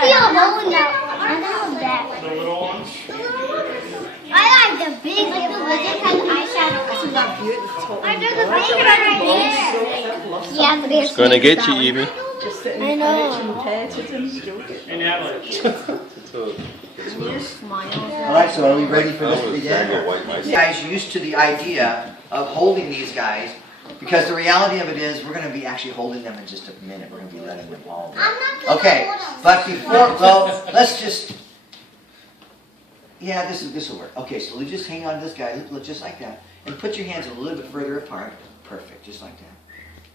feel alone now. I love that. The little ones? I like the big one. The lizard has eyeshadow. Isn't that beautiful? I do the big one right here. Yeah, but it's Gonna get you, Evie. Just sitting I on know. it and petted and stroked it. And Natalie. And you smile. Alright, so are we ready for this to begin? You guys used to the idea of holding these guys, because the reality of it is we're going to be actually holding them in just a minute. We're going to be letting them all go. Okay, but before, well, let's just, yeah, this will work. Okay, so we just hang on to this guy, look just like that, and put your hands a little bit further apart. Perfect, just like that.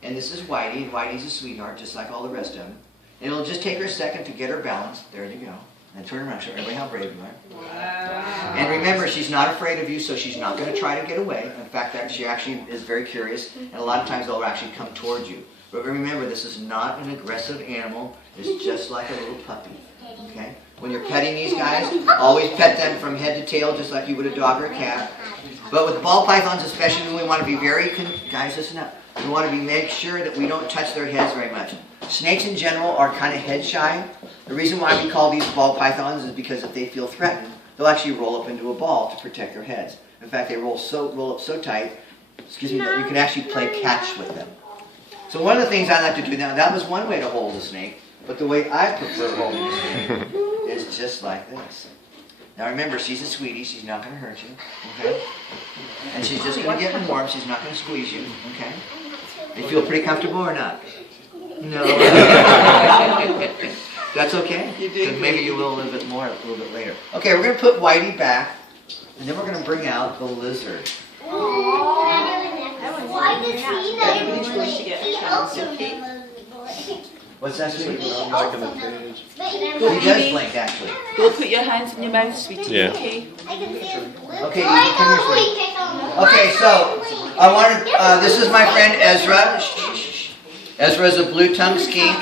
And this is Whitey, and Whitey's a sweetheart, just like all the rest of them. And it'll just take her a second to get her balance. There you go. And turn around, show everybody how brave you are. Wow. And remember, she's not afraid of you, so she's not going to try to get away. In fact, she actually is very curious, and a lot of times they'll actually come towards you. But remember, this is not an aggressive animal. It's just like a little puppy. Okay? When you're petting these guys, always pet them from head to tail, just like you would a dog or a cat. But with ball pythons especially, we want to be very, guys, listen up. We want to make sure that we don't touch their heads very much. Snakes in general are kind of head shy. The reason why we call these ball pythons is because if they feel threatened, they'll actually roll up into a ball to protect their heads. In fact, they roll up so tight, that you can actually play catch with them. So one of the things I like to do now, that was one way to hold a snake, but the way I prefer holding a snake is just like this. Now remember, she's a sweetie, she's not going to hurt you, okay? And she's just going to get warm, she's not going to squeeze you, okay? You feel pretty comfortable or not? No. That's okay? Because maybe you will a little bit more a little bit later. Okay, we're going to put Whitey back, and then we're going to bring out the lizard. Why does he know? He also What's that, sweetie? He knows. does blink, actually. Go put your hands in your mouth, sweetie. Yeah. Okay. I can see his blue. Okay, Evie, come here, sweetie. Okay, so I want to, this is my friend Ezra. Ezra is a blue-tongued skink.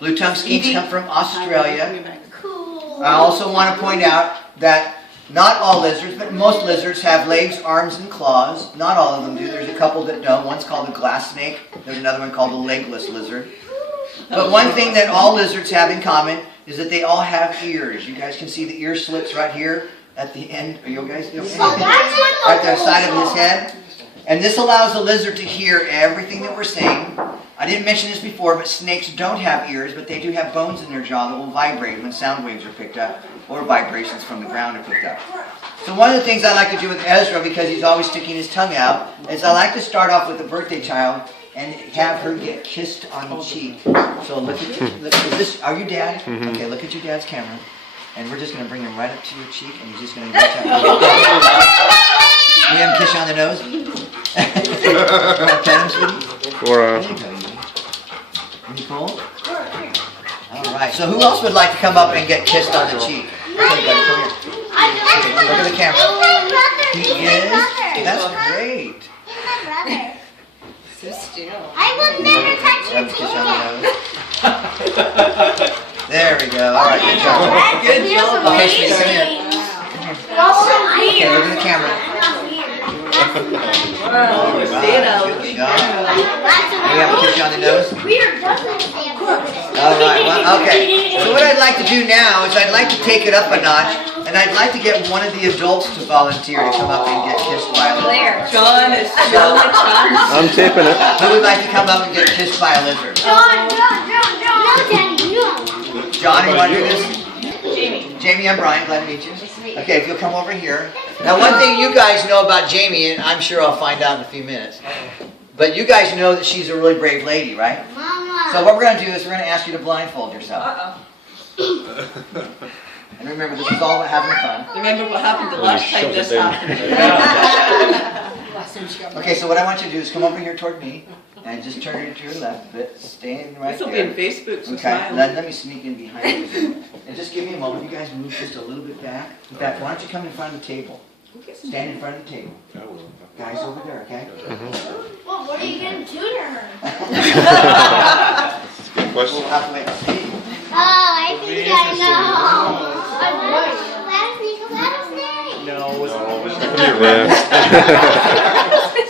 Blue-tongued skinks come from Australia. Cool. I also want to point out that not all lizards, but most lizards have legs, arms, and claws. Not all of them do. There's a couple that don't. One's called a glass snake. There's another one called a legless lizard. But one thing that all lizards have in common is that they all have ears. You guys can see the ear slits right here at the end. Are you guys? At the side of his head. And this allows the lizard to hear everything that we're saying. I didn't mention this before, but snakes don't have ears, but they do have bones in their jaw that will vibrate when sound waves are picked up or vibrations from the ground are picked up. So one of the things I like to do with Ezra, because he's always sticking his tongue out, is I like to start off with the birthday child and have her get kissed on the cheek. So look at this. Are you dad? Okay, look at your dad's camera. And we're just going to bring him right up to your cheek, and you're just going to reach out. We have him kiss you on the nose. Pet him, sweetie. Nicole? Alright, so who else would like to come up and get kissed on the cheek? Okay, buddy, come here. Okay, look at the camera. He is? That's great. He's my brother. So still. I would never touch Have your him kiss you on the tail. nose. There we go. Alright, good job. Good job. Okay, sweetie, come here. Okay, look at the camera. Wow. Sarah, Good good job. girl. We have a kiss you on the nose? Weird, doesn't it? Alright, well, okay. So what I'd like to do now is I'd like to take it up a notch, and I'd like to get one of the adults to volunteer to come up and get kissed by a lizard. John, it's your only chance. I'm taping it. Who would like to come up and get kissed by a lizard? John. No, Daddy, no. John, you want to do this? Jamie. Jamie, I'm Brian. Glad to meet you. Okay, if you'll come over here. Now, one thing you guys know about Jamie, and I'm sure I'll find out in a few minutes, but you guys know that she's a really brave lady, right? Mama. So what we're going to do is we're going to ask you to blindfold yourself. Uh-oh. And remember, this is all about having fun. Remember what happened the last time this happened? Okay, so what I want you to do is come over here toward me and just turn it to your left, but stand right This will be on there. Facebook, so Okay, smile. let me sneak in behind you. And just give me a moment. You guys move just a little bit back. In fact, why don't you come in front of the table? Stand in front of the table. Guys over there, okay? Well, what are you going to do to her? Good question. We'll have to wait and see. Oh, I think I know. Let us sneak. No, it wasn't. Yeah.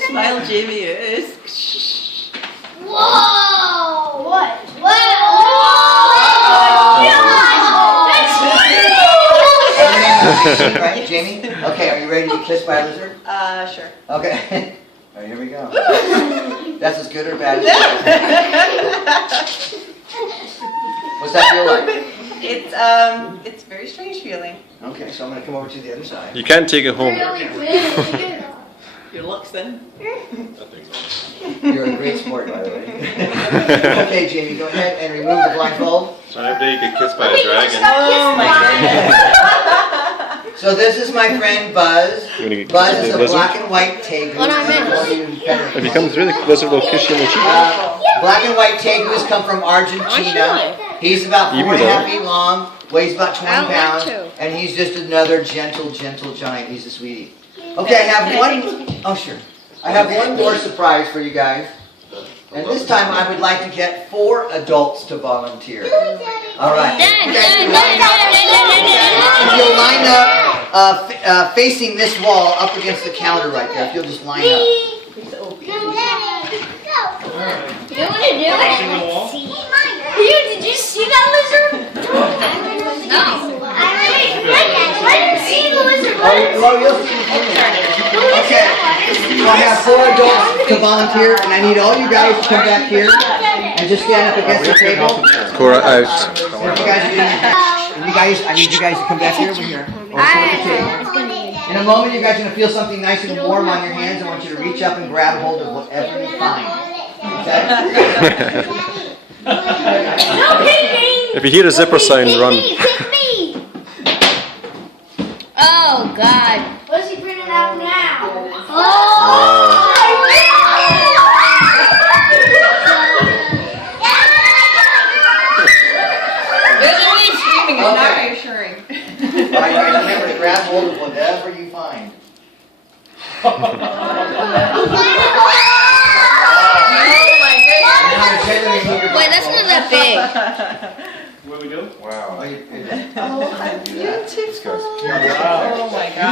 Smile, Jamie, it is. Whoa! What? Whoa! Right, Jamie? Okay, are you ready to be kissed by a lizard? Sure. Okay. All right, here we go. That's as good or bad as What's that feel like? It's a very strange feeling. Okay, so I'm going to come over to the other side. You can't take it home. Your looks then. You're a great sport, by the way. Okay, Jamie, go ahead and remove the blindfold. So every day you get kissed by a dragon. Oh my goodness. So this is my friend Buzz. You wanna get Buzz kissed is by a a lizard? black and white tegu. If you come through, the lizard will kiss you in the cheek. Black and white tegus come from Argentina. He's about 4.5 feet long, weighs about 20 pounds, and he's just another gentle giant. He's a sweetie. Okay, I have one. Oh, sure. I have one more surprise for you guys. And this time I would like to get 4 adults to volunteer. All right. If you'll line up facing this wall up against the counter right there. If you'll just line up. Do you want to do it? Did you see that lizard? No. I didn't see the lizard. Oh, you'll see it. Okay. So I have 4 adults to volunteer, and I need all you guys to come back here and just stand up against the table. Cora out. I need you guys to come back here over here. Or come at the table. In a moment, you guys are going to feel something nice and warm on your hands. I want you to reach up and grab hold of whatever you find. Okay? If you hear a zipper sound, run. Oh God! What's he printing out now? Oh! Visually screaming is not reassuring. All right, guys, remember to grab hold of whatever you find. Oh my goodness. Wait, that's not that big. What do we do? Wow. Beautiful. Wow. Oh my God.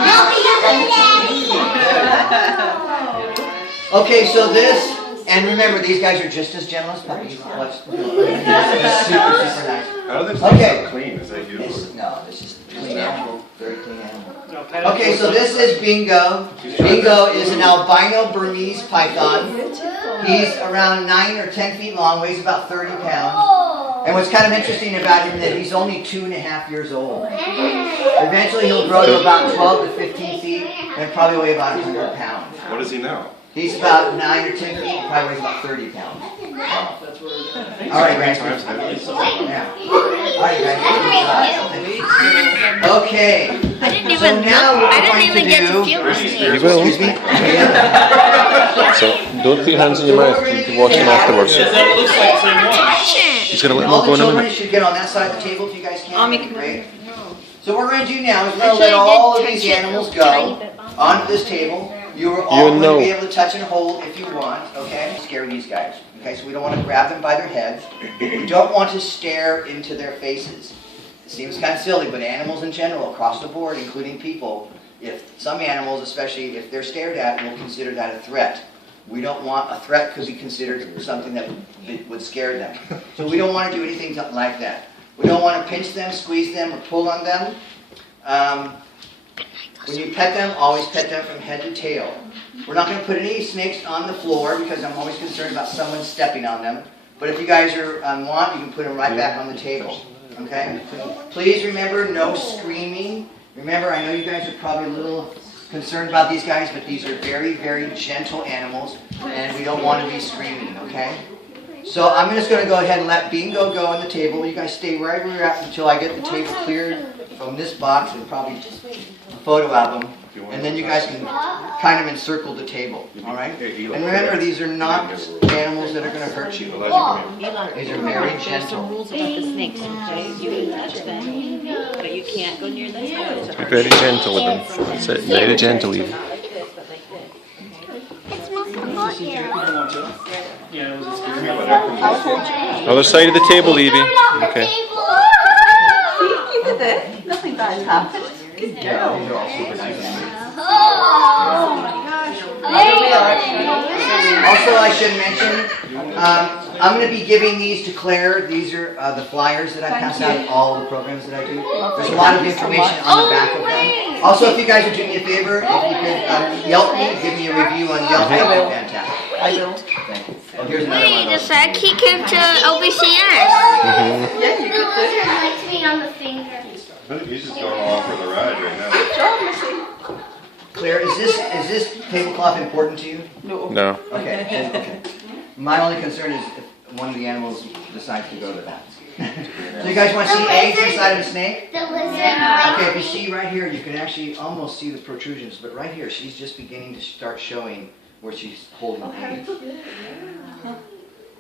Okay, so this, and remember, these guys are just as gentle as puppies. Watch. Super nice. How do they Okay. so clean? Is that you? This is clean animal. Very clean animal. Okay, so this is Bingo. Bingo is an albino Burmese python. He's around 9 or 10 feet long, weighs about 30 pounds. And what's kind of interesting about him is that he's only 2.5 years old. Eventually he'll grow to about 12 to 15 feet and probably weigh about 100 pounds. What is he now? He's about 9 or 10 feet and probably weighs about 30 pounds. All right, guys. Yeah. All right, guys. Okay. I didn't So now what we're going to get to do. feel the snake. You will. Excuse me? So don't put your hands in your mouth. You can watch him afterwards. That looks like the same one. He's gonna let All him go the in a children minute. should get on that side of the table if you guys can. I'll make Great. So what we're going to do now is we're going to let all of these animals go onto this table. You are all going to be able to touch and hold if you want, okay? Scare these guys, okay? So we don't want to grab them by their heads. We don't want to stare into their faces. It seems kind of silly, but animals in general, across the board, including people, if some animals, especially if they're stared at, we'll consider that a threat. We don't want a threat could be considered something that would scare them. So we don't want to do anything like that. We don't want to pinch them, squeeze them, or pull on them. When you pet them, always pet them from head to tail. We're not going to put any snakes on the floor because I'm always concerned about someone stepping on them. But if you guys want, you can put them right back on the table. Okay? Please remember, no screaming. Remember, I know you guys are probably a little concerned about these guys, but these are very, very gentle animals, and we don't want to be screaming, okay? So I'm just going to go ahead and let Bingo go on the table. You guys stay right where you're at until I get the table cleared from this box and probably a photo album. And then you guys can kind of encircle the table, all right? And remember, these are not animals that are going to hurt you. These are very There's some gentle. rules about the snakes, okay? You can touch them, but you can't go near them. Be very gentle with them. That's it. Very gentle, Evie. It smells so hot here. Yeah, it was a scary. Other side of the table, Evie. Okay. You did it. Nothing bad's happened. Yeah, these are all super nice animals. Oh my gosh. Also, I should mention, I'm going to be giving these to Claire. These are the flyers that I pass out at all the programs that I do. There's a lot of information on the back of them. Also, if you guys would do me a favor, if you could Yelp me, give me a review on Yelp, that would be fantastic. I will. Thank you. Oh, here's another one. Wait a sec, he came to OBCS. Yeah, you could do. He likes me on the finger. I think he's just going along for the ride right now. Good job, Missy. Claire, is this tablecloth important to you? No. No. Okay. Okay. My only concern is if one of the animals decides to go to that. So you guys want to see eggs inside of a snake? The lizard. Okay, if you see right here, you can actually almost see the protrusions, but right here, she's just beginning to start showing where she's holding eggs.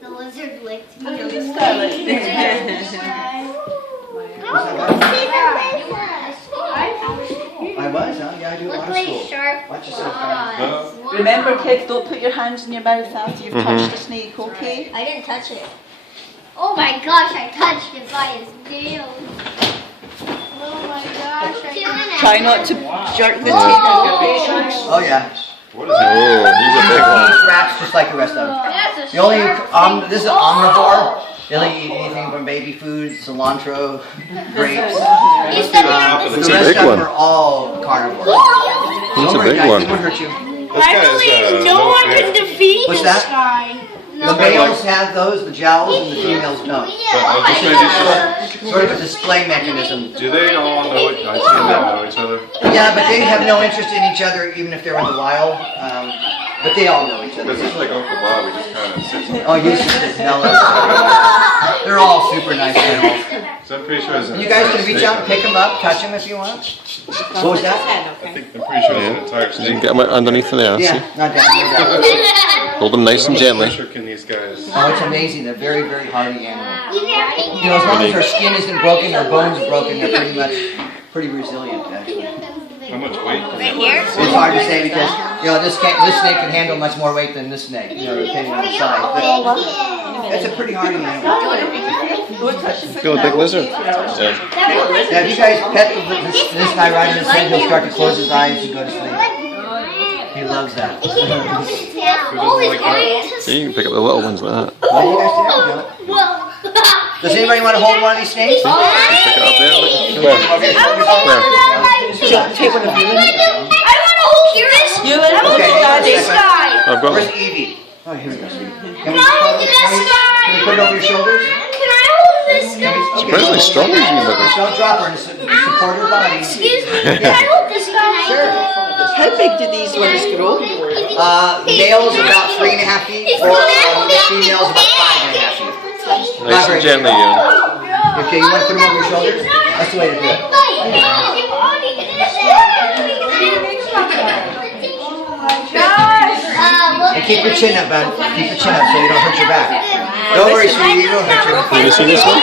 The lizard licked me. Look at Scarlett. I was, huh? Yeah, I do a Look lot of like school. sharp Watch yourself, guys. claws. Remember, kids, don't put your hands in your mouth after you've touched the snake, okay? I didn't touch it. Oh my gosh, I touched it by his nails. Oh my gosh. Try not to jerk the teeth out of your pictures. Oh yeah. What is it? Oh, he's a big one. He eats rats just like the rest of them. That's a The only sharp this is an omnivore. They'll eat anything from baby food, cilantro, grapes. He's the The It's a rest big of them one. are all carnivores. It's Don't a worry, big guys, one. it won't hurt you. Finally, no one can defeat What's this that? guy. The males have those, the jowls, and the females don't. Oh my Sort of a display mechanism. Do they all know it? I assume they all know each other. Yeah, but they have no interest in each other, even if they're in the wild. But they all know each other. Because it's like Uncle Bob, we just kind of sits on Oh, you should tell us. They're all super nice animals. So I'm pretty sure it's an You guys can entire reach snake out and pick them up, touch them if you want. What was that? I think I'm pretty sure it's an entire You can snake. get them underneath there, see? Yeah, not down, no doubt. Hold them nice and How much gently. pressure can these guys? Oh, it's amazing. They're very, very hardy animals. You never You know, as long as their skin isn't broken, their bones broken, they're pretty resilient, actually. How much weight? Right here? It's hard to say because, you know, this snake can handle much more weight than this snake, you know, depending on the size. But it's a pretty hardy animal. Don't touch the Feel a big lizard? Yeah. Now, if you guys pet this guy right in his head, he'll start to close his eyes and go to sleep. He loves that. Oh, his eyes. See, you can pick up the little ones like that. Well, you guys do that. Does anybody want to hold one of these snakes? Pick it up there. Look. Take one of you. I want to hold yours. You and Okay, Daddy. This guy. I've got Where's them. Evie? Oh, here we go, sweetie. Can I hold this Can guy? you put it over your shoulders? Can I hold this guy? Surprisingly strong, these buggers. Don't drop her and support her body. Excuse me. Can I hold this guy? Sure. How big do these ones grow? Males about 3.5 feet, or females about 5.5 feet. Nice and gently, yeah. Okay, you want to put them over your shoulders? That's the way to do it. And keep your chin up, man. Keep your chin up so you don't hurt your back. Don't worry, sweetie, you don't hurt your back. You see this one?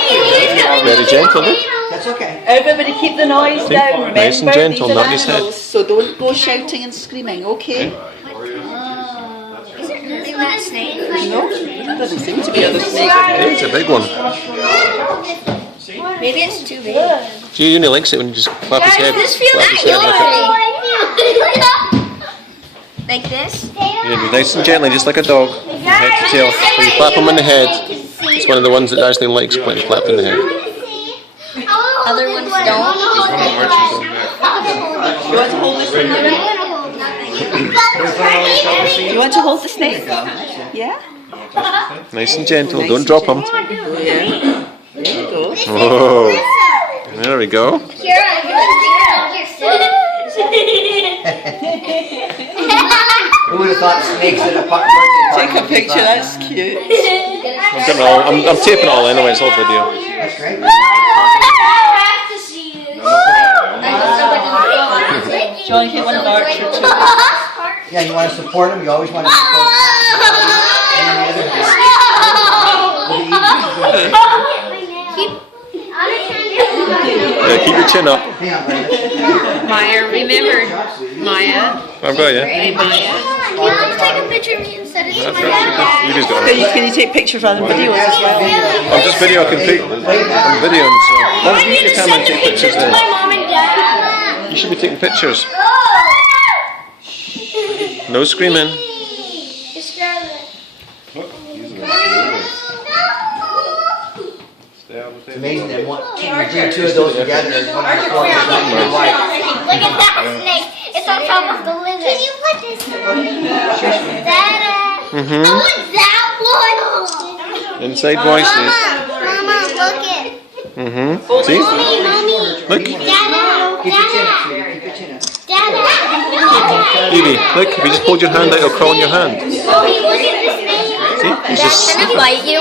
Very gentle, look. That's okay. Everybody keep the noise down. Remember, Nice and gentle, these are not in his head. animals, so don't go shouting and screaming, okay? Isn't that snake? No, doesn't seem to be other snake. Hey, it's a big one. Maybe it's too big. Gee, he only likes it when you just clap his head. This feels Clap his head like like this. Yeah, nice and gently, just like a dog. From head to tail. When you clap him in the head, it's one of the ones that actually likes getting clapped in the head. Other ones don't. There's one on Archie's on there. You want to hold this one? You want to hold the snake? Yeah? Nice and gentle, don't drop him. Oh, yeah. There you go. Whoa, there we go. Who would have thought snakes at a birthday party? Take a picture, that's cute. I'm taping it all anyway, it's all video. That's great. Do you want to get one of Archer too? Yeah, you want to support them. You always want to support them. Yeah, keep your chin up. Hang on, Brenda. Maya, remember, Maya. I've got you. Hey, Maya. Can you take a picture of me and send it to my dad? You just got it. Can you take pictures rather than videos as well? I'm just video, I can take. I'm videoing, so. Mom, use your camera and take pictures My then. mom and dad. You should be taking pictures. No screaming. Just grab it. Look, he's in the amazing that one, you bring two of those together and one of the four is not even white. Look at that snake. It's on top of the lizard. Can you put this that? Mhm. I want that one. Inside voices. Mama, look it. Mhm. See? Mommy. Look. Dada. Keep your chin up, sweetie. Keep your chin up. Dada. Evie, look. If you just hold your hand out, it'll crawl in your hand. Mommy, look at this snake. See? He's just. Can it bite you?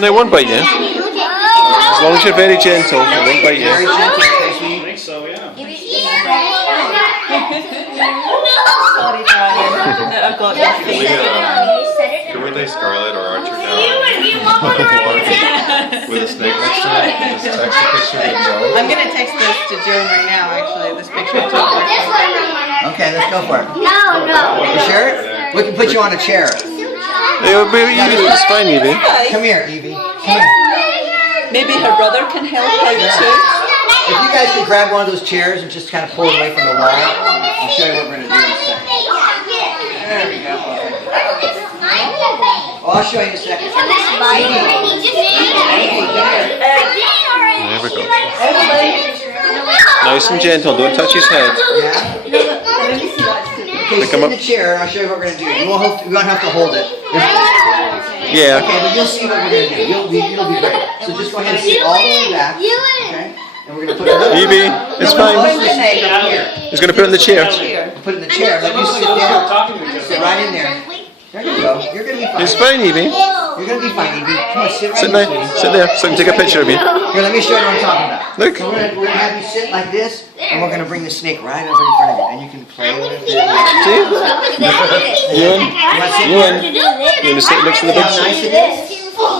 No, it won't bite you. Daddy, look at As long as you're very gentle, it won't bite Very you. gentle, okay, I sweetie? think so, yeah. Sorry, darling. I've got your face. Can we lay Scarlett or Archer down on the floor with a snake next to it? Just text a picture to Joe. I'm gonna text this to Joan right now, actually, this picture I took. Okay, let's go for it. No. You sure? We can put you on a chair. Hey, it's fine, Evie. Come here, Evie. Come here. Maybe her brother can help out too. If you guys could grab one of those chairs and just kind of pull it away from the wall, I'll show you what we're going to do in a second. There we go. Oh, I'll show you in a second. There we go. Nice and gentle. Don't touch his head. Yeah? Okay, sit in the chair and I'll show you what we're going to do. You won't have to hold it. Yeah. Okay, but you'll see what we're going to do. You'll be great. So just go ahead and sit all the way back. Okay? And we're going to put another Evie, it's fine. He's going to put it in the chair. Put it in the chair. Let you sit down. Sit right in there. There you go. You're going to be fine. It's fine, Evie. You're going to be fine, Evie. Come on, sit right Sit there. there. Sit there so I can take a picture of you. Here, let me show you what I'm talking about. Look. So we're gonna have you sit like this, and we're gonna bring the snake right over in front of you, and you can play with it. See? Ewan? Ewan? You want to sit next to the See big how snake? nice it is?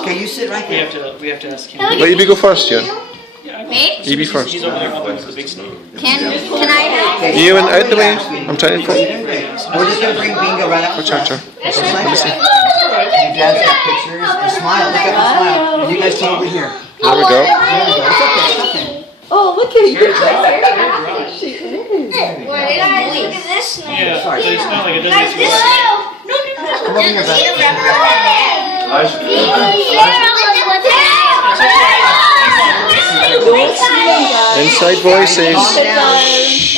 Okay, you sit right there. We have to ask him. Let Evie go first, Ewan. Me? Evie first. He's over there helping with the big snake. Can I? Okay, Ewan, out the way. I'm trying to. You're doing great. We're just gonna bring Bingo right up. Watch out, Joe. Just like that. Your dad's got pictures, and smile. Look up and smile. And you guys come over here. There we go. There we go. It's okay. It's okay. Oh, look at you. She is. Guys, look at this snake. Yeah, Sorry. so it's not like it Guys, doesn't this exist. snake. Come over here, Inside voices. Calm down.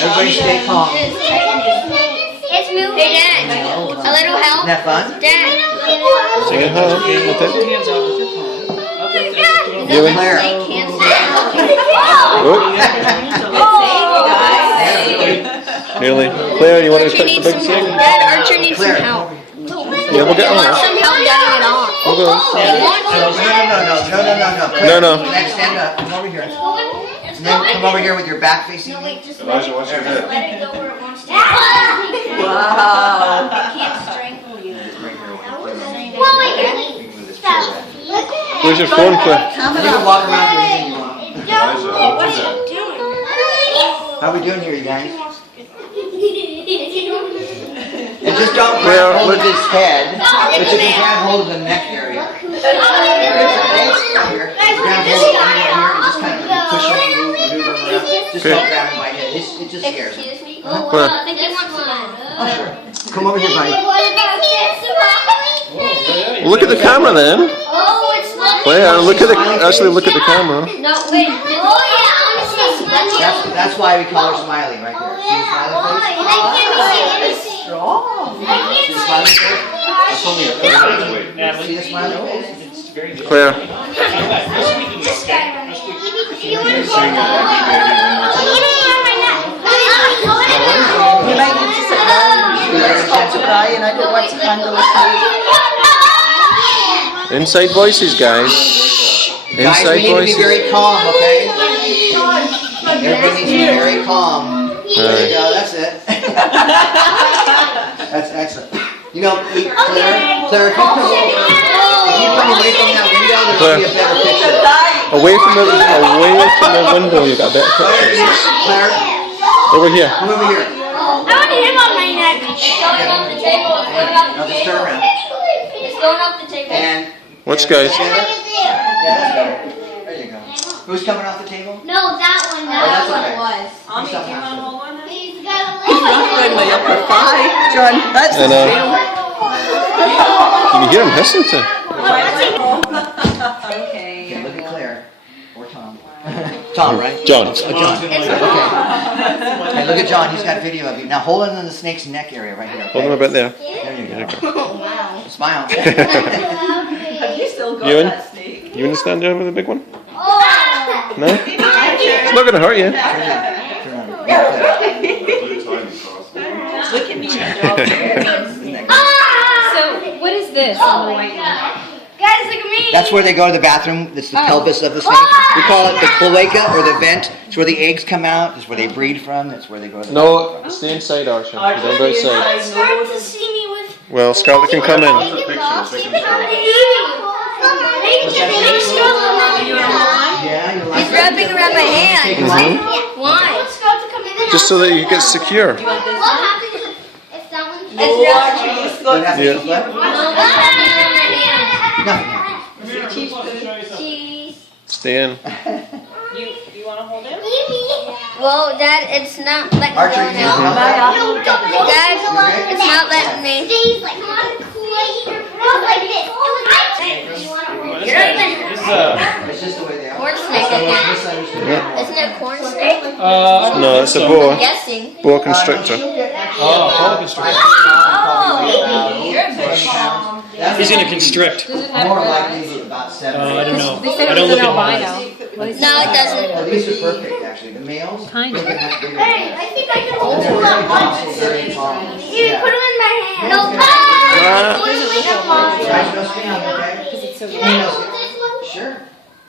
Everybody stay calm. It's moving. Hey, Dad. A little help. Isn't that fun? Dad. Sing it home. With it. Hands out with your palm. Up like this. Ewan. Claire. Oh, nearly. Claire, you want to touch the big snake? Dad, Archer needs some Claire. help. Yeah, we'll get on it. Some help getting it off. We'll go. No. No. Next, stand up. Come over here. And then come over here with your back facing me. Elijah, what's your head? Let it go where it wants to. Wow. It can't strangle you. Where's your phone, Claire? You can walk around with anything you want. Elijah, don't do that. How we doing here, you guys? And just don't Claire, grab hold of look. his head, but you can grab hold of the neck area. Here. Grab hold of anywhere here and just kind of push him and maneuver him around. Just don't grab him by the head. It just scares him. Claire. I think I want one. Oh, sure. Come over here, buddy. Well, look at the camera then. Oh, it's looking. Claire, look at the. Actually, look at the camera. No, wait. Oh, yeah, honestly. That's why we call her Smiley right there. See the smiley face? Strong. See the smiley face? That's only a third weight. See Natalie, the smiley face? it's very good. Claire. This guy. You want to You're saying that You might need to sit down. Let's talk to Brian. I don't want to handle the snake. Inside voices, guys. Guys, we Inside need to be voices. very calm, okay? Everybody needs to be very calm. There you Alright. go, that's it. That's excellent. You know, Claire, if you come away from that window, there'll be a better picture. Away from the window, you got a better picture. Claire, Over here. come over here. I want him on my neck. It's going off the table. It's going off Now the just turn table. around. It's going off the table. And Watch, guys. stand up. Yeah, that's better. There you go. Who's coming off the table? No, that one. Oh, that's That okay. one was. Who's coming off the table? He's got a He's running around my upper thigh. John, that's the And, trail. You can hear him hissing too. Okay. Okay, look at Claire. Or Tom. Tom, right? John. Oh, John. Okay, look at John. He's got a video of you. Now hold him in the snake's neck area right here. Hold them a bit there. There you go. Oh, wow. Smile. Have you still got Ewan? that snake? You want to stand there with the big one? Oh. No? It's not going to hurt you. Look at me, dog. So, what is this on the white one? Guys, look at me. That's where they go to the bathroom. It's the pelvis of the snake. We call it the cloaca or the vent. It's where the eggs come out. It's where they breed from. It's where they go to the No, stay inside, Archie. You don't go outside. Start to see me with. Well, Scarlett can come in. Yeah, you like He's wrapping around my hand. Take them out. Why? Just so that you get secure. What happens if that one Oh, Archie, you What happens Yeah. to the left? Nothing. Cheese. Stay in. You want to hold it? Well, Dad, it's not letting Archer, go you need now. help? Dad, it's not letting me. It's just the way they are. Corn snake, I think. Isn't it corn snake? No, it's a boa. I'm guessing. Boa constrictor. Oh, constrict. He's gonna constrict. More likely about 7. I don't know. They said I it don't was look an at mine. albino. No, it doesn't. Well, these are perfect, actually. The males, Kind they of. get much bigger. I think I can hold They're two very at tall, once. very tall. Here, put them in my hand. No, Guys, no spinning, okay? Females get, sure.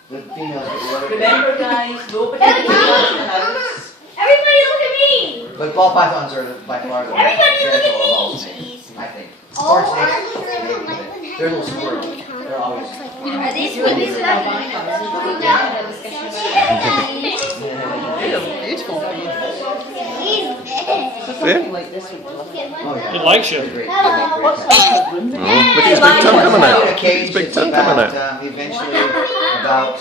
The females get water. Remember, guys, nobody can go to the house. Everybody look at me. But ball pythons are by far the most Everybody look gentle of all at me. snakes, I think. Corn snakes, maybe, but they're little squirrels. They're always. Are these what these are? Beautiful. See? Like this one. Oh, yeah. It likes you. They're great. They're great. Look at his big tongue coming out. A cage His big that's tongue coming about, out. eventually about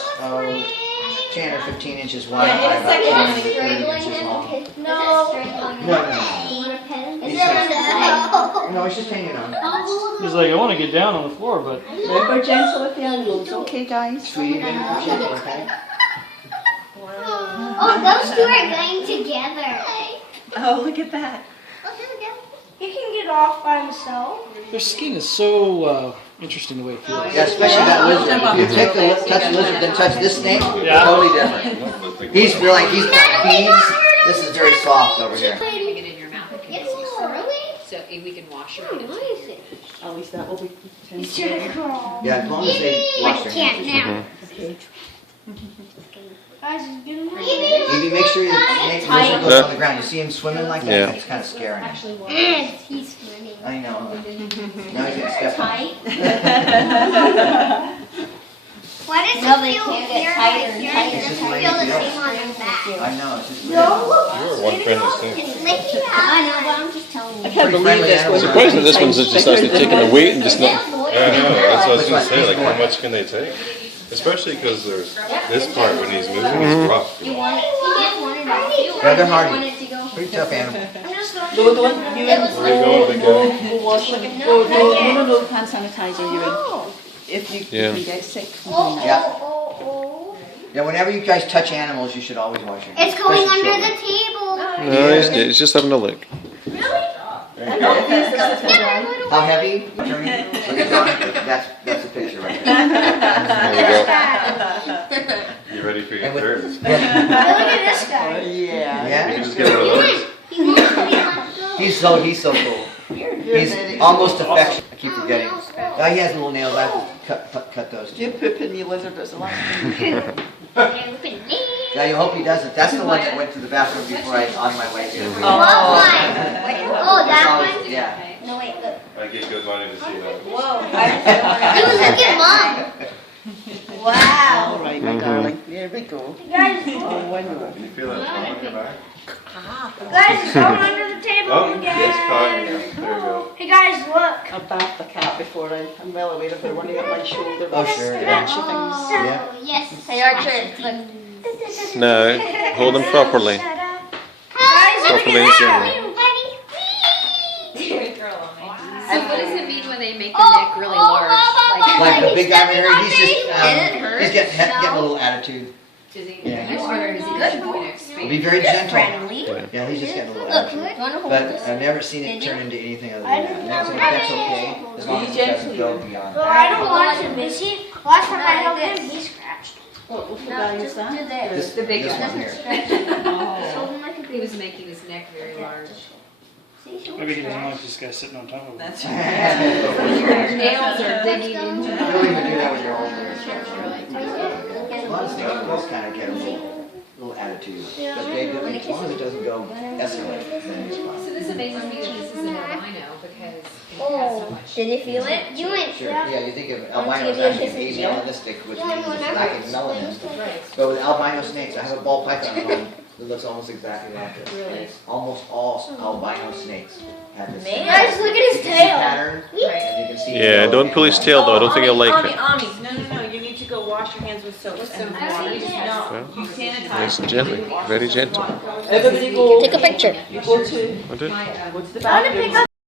10 or 15 inches wide by about 20 to 30 inches long. No. No. No, it's just hanging on. He's like, I want to get down on the floor, but Remember, gentle with the animals, okay, guys? Sweetie, baby, okay? Oh, those two are going together. Oh, look at that. He can get off by himself. their skin is so interesting the way it feels. Yeah, especially that lizard. If you touch the lizard, then touch this snake, Yeah. totally different. He's like, he's got beads. This is very soft over here. Putting it in your mouth. It's a little early. So if we can wash your hands. What is it? At least that will be. It's gonna crawl. Yeah, as long as they wash their hands. now. Guys, it's getting ready. Evie, make sure the snake lizard goes on the ground. You see him swimming like that? Yeah. It's kind of scary. He's swimming. I know. Now he's gonna step on it. Why does it feel weird? It's just the way Feel it the feels. same on your back. I know, it's just weird. You are one friendly snake. It's licking out. I know, but I'm just telling you. I can't believe friendly this animal. was. Surprising this one's just actually taking the weight and just not. Yeah, I know. That's what I was gonna say. Like, how much can they take? Especially because there's this part when he's moving is rough. You want it? You get one or not. Yeah, they're hardy. Want it to go. Pretty tough animal. I'm just going Go, go, you It was Where you going, big guy? go wash like a, no, hand sanitizer, you in. If you Yeah. can get sick from Oh, doing that. Yeah. oh, oh, oh. Yeah, whenever you guys touch animals, you should always wash your hands. It's going especially under children. the table. No, he's just having a look. Really? There you go. How heavy? Turn it. Look at John. That's a picture right there. There You ready for your And with- third? Look at this guy. Yeah. You Yeah? can just get one of those. He wants to be let go. He's so cool. He's almost affectionate. I keep forgetting. Oh, he has little nails. I have to cut those Do you too. poop in the lizard as a last thing? Yeah, you hope he doesn't. That's the one that went to the bathroom before on my way here. What one? Oh, that one? Yeah. No, wait, look. I get good money to see that. Dude, look at Mom. Wow. All right, my darling. There we go. Guys, Oh, wonderful. Can you feel that paw on your back? guys, it's going under the table Oh, it's again. caught you. There you go. Hey guys, look. I bathed the cat before I'm well aware of her running up my shoulder. Oh, sure, yeah. Scratchy things. Yeah. Yes. Hey Archer, look. No, hold them properly. Guys, Properly look at and that. So what does it mean when they make their neck really large? Like the big guy right here, he's just, And it hurts? he's getting a little attitude. Does he? Yeah, he's- Or is he just going to Be expand? very gentle. Friendly. Yeah, he's just getting a little Look, attitude. you wanna hold But this? I've never seen it turn into anything other I than don't that. know. That's okay, as long as it doesn't go beyond Well, that. I don't want to miss it. Last time I helped him, he scratched. What's the value of that? This, The big this one. one here. Hold him like a He was making his neck very large. Maybe he doesn't like this guy sitting on top of him. That's You'll Your nails are digging into even do that with your own A lot of snakes will just kind of get a little attitude. But they do, as long as it doesn't go escalate, then it's fine. So this amazes me that this is an albino because it has so much. Did he feel it? You went. Sure, yeah, you think of albinos give you a actually kiss being and melanistic, which You want means one it's ever? lacking melanin. But with albino snakes, I have a ball python at home that looks almost exactly like this. Really? Almost all albino snakes have the same Guys, look at his tail. pattern. And you can see Yeah, don't pull his tail though. I don't think he'll like it. Ami, no. You need to go wash your hands with soap and water. No, you sanitize. Nice and gently, very gentle. Everybody go. Take a picture. You go to I do. go to the bathroom.